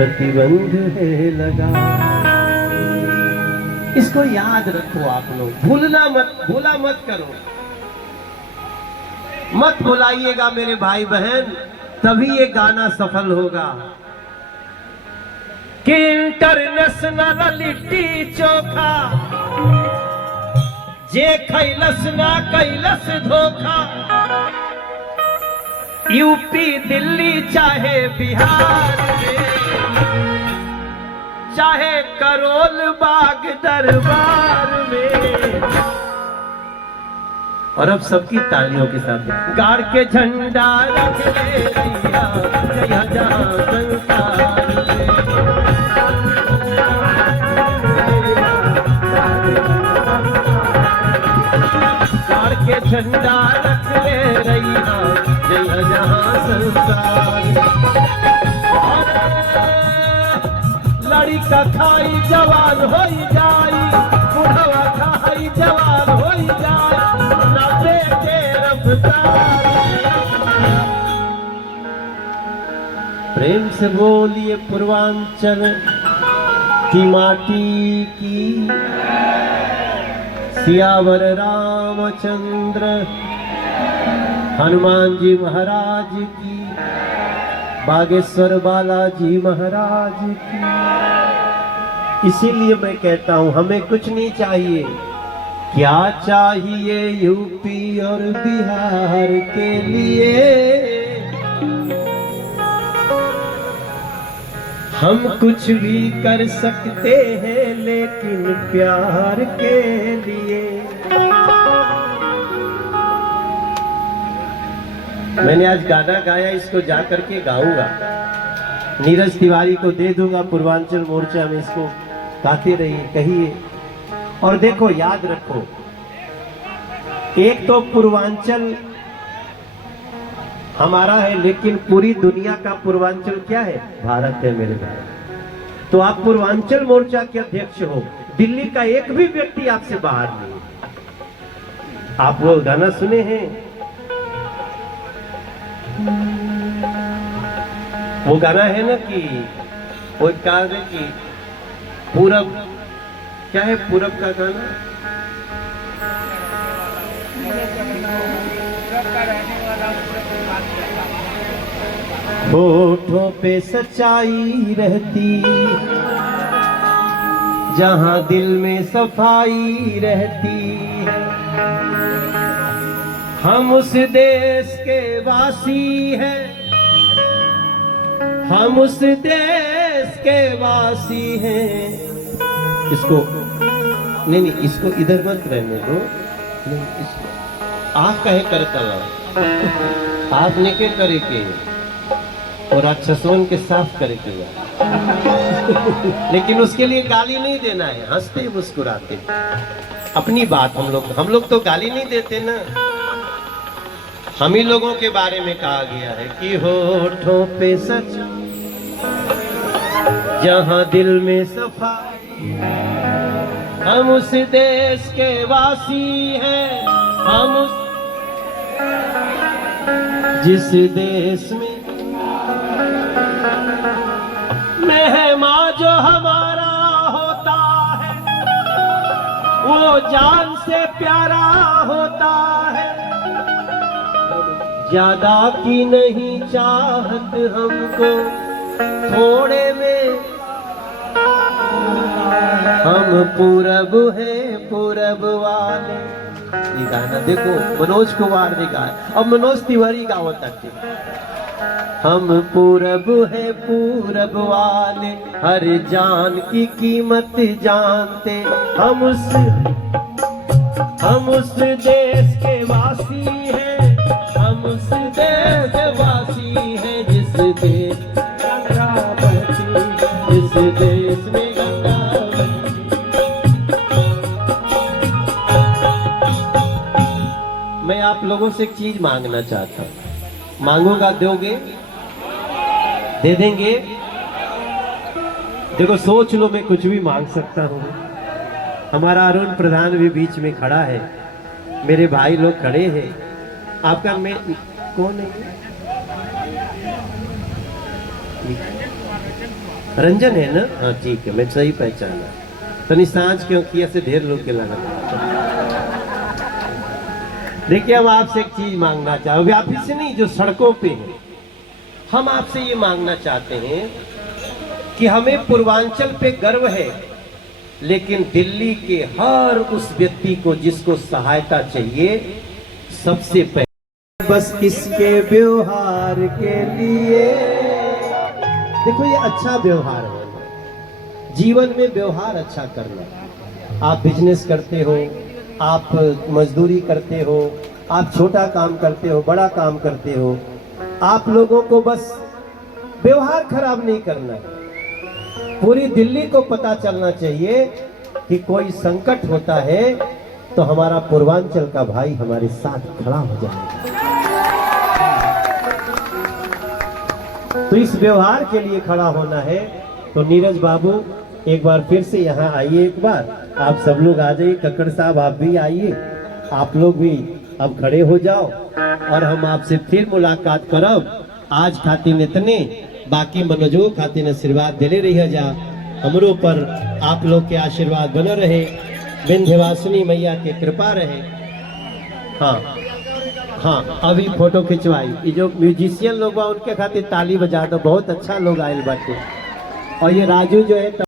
प्रतिबंध है लगा। इसको याद रखो आप लोग, भूला मत करो, मत भुलाइएगा मेरे भाई बहन, तभी ये गाना सफल होगा। कि इंटरनेशनल लिट्टी चोखा जे खैलस ना कैलस धोखा, यूपी दिल्ली चाहे बिहार में, चाहे करोल बाग दरबार में। और अब सबकी तालियों के साथ गाड़ के झंडा रख ले रैया, जहाँ जहाँ संसार में। गाड़ के झंडा रख ले रैया, जहाँ जहाँ संसार। लड़का खाई जवान हो जाई, बुढ़वा खाई जवान हो जाई, ना देखे रफ्तार। प्रेम से बोलिए पूर्वांचल की माटी की, सियावर रामचंद्र हनुमान जी महाराज की, बागेश्वर बालाजी महाराज की। इसीलिए मैं कहता हूं हमें कुछ नहीं चाहिए, क्या चाहिए यूपी और बिहार के लिए। हम कुछ भी कर सकते हैं लेकिन प्यार के लिए। मैंने आज गाना गाया, इसको जा करके गाऊंगा, नीरज तिवारी को दे दूंगा पूर्वांचल मोर्चा में, इसको गाते रहिए, कहिए। और देखो याद रखो, एक तो पूर्वांचल हमारा है, लेकिन पूरी दुनिया का पूर्वांचल क्या है? भारत है मेरे भाई। तो आप पूर्वांचल मोर्चा के अध्यक्ष हो, दिल्ली का एक भी व्यक्ति आपसे बाहर नहीं। आप वो गाना सुने हैं, वो गाना है ना कि वो कहा है कि पूरब, क्या है पूरब का गाना? होठों पे सच्चाई रहती, जहां दिल में सफाई रहती है। हम उस देश के वासी हैं, हम उस देश के वासी हैं। इसको नहीं, इसको इधर मत रहने दो, नहीं, इसको आप कहे करता ना, आप निके करे के और राक्षसों के साफ करे के। लेकिन उसके लिए गाली नहीं देना है, हंसते मुस्कुराते अपनी बात। हम लोग तो गाली नहीं देते ना। हम ही लोगों के बारे में कहा गया है कि होठों पे सच, जहां दिल में सफाई। हम उस देश के वासी हैं, हम उस जिस देश में मेहमान जो हमारा होता है, वो जान से प्यारा होता है। ज्यादा की नहीं चाहत हमको, थोड़े में हम पूरब हैं, पूरब वाले। ये गाना देखो मनोज कुमार ने गाया, अब मनोज तिवारी गावत है। हम पूरब है पूरब वाले, हर जान की कीमत जानते। हम उस देश के वासी हैं, हम उस देश के वासी हैं, जिस देश गंगा बहती, जिस देश में गंगा बहती। मैं आप लोगों से एक चीज मांगना चाहता हूँ, मांगूंगा दोगे? दे देंगे? देखो सोच लो, मैं कुछ भी मांग सकता हूँ। हमारा अरुण प्रधान भी बीच में खड़ा है, मेरे भाई लोग खड़े हैं। आपका मैं कौन है? रंजन है ना? हाँ ठीक है, मैं सही पहचाना। तनी सांझ क्यों किया से ढेर लोग के लगा। देखिए हम आपसे एक चीज मांगना चाहोगे, आप इससे नहीं जो सड़कों पे हैं, हम आपसे ये मांगना चाहते हैं कि हमें पूर्वांचल पे गर्व है, लेकिन दिल्ली के हर उस व्यक्ति को जिसको सहायता चाहिए, सबसे पहले बस इसके व्यवहार के लिए। देखो ये अच्छा व्यवहार है, जीवन में व्यवहार अच्छा करना। आप बिजनेस करते हो, आप मजदूरी करते हो, आप छोटा काम करते हो, बड़ा काम करते हो, आप लोगों को बस व्यवहार खराब नहीं करना है। पूरी दिल्ली को पता चलना चाहिए कि कोई संकट होता है तो हमारा पूर्वांचल का भाई हमारे साथ खड़ा हो जाएगा। तो इस व्यवहार के लिए खड़ा होना है। तो नीरज बाबू एक बार फिर से यहाँ आइए, एक बार आप सब लोग आ जाइए, कक्कड़ साहब आप भी आइए, आप लोग भी अब खड़े हो जाओ और हम आपसे फिर मुलाकात करब। आज खातिर इतने, बाकी मनोजो खातिर आशीर्वाद देले रही जा, हमरों पर आप लोग के आशीर्वाद बना रहे, विंध्यवासिनी मैया की कृपा रहे। हाँ हाँ, अभी फोटो खिंचवाई, ये जो म्यूजिशियन लोग बा उनके खातिर ताली बजा दो, बहुत अच्छा लोग आयल बाटे। और ये राजू जो है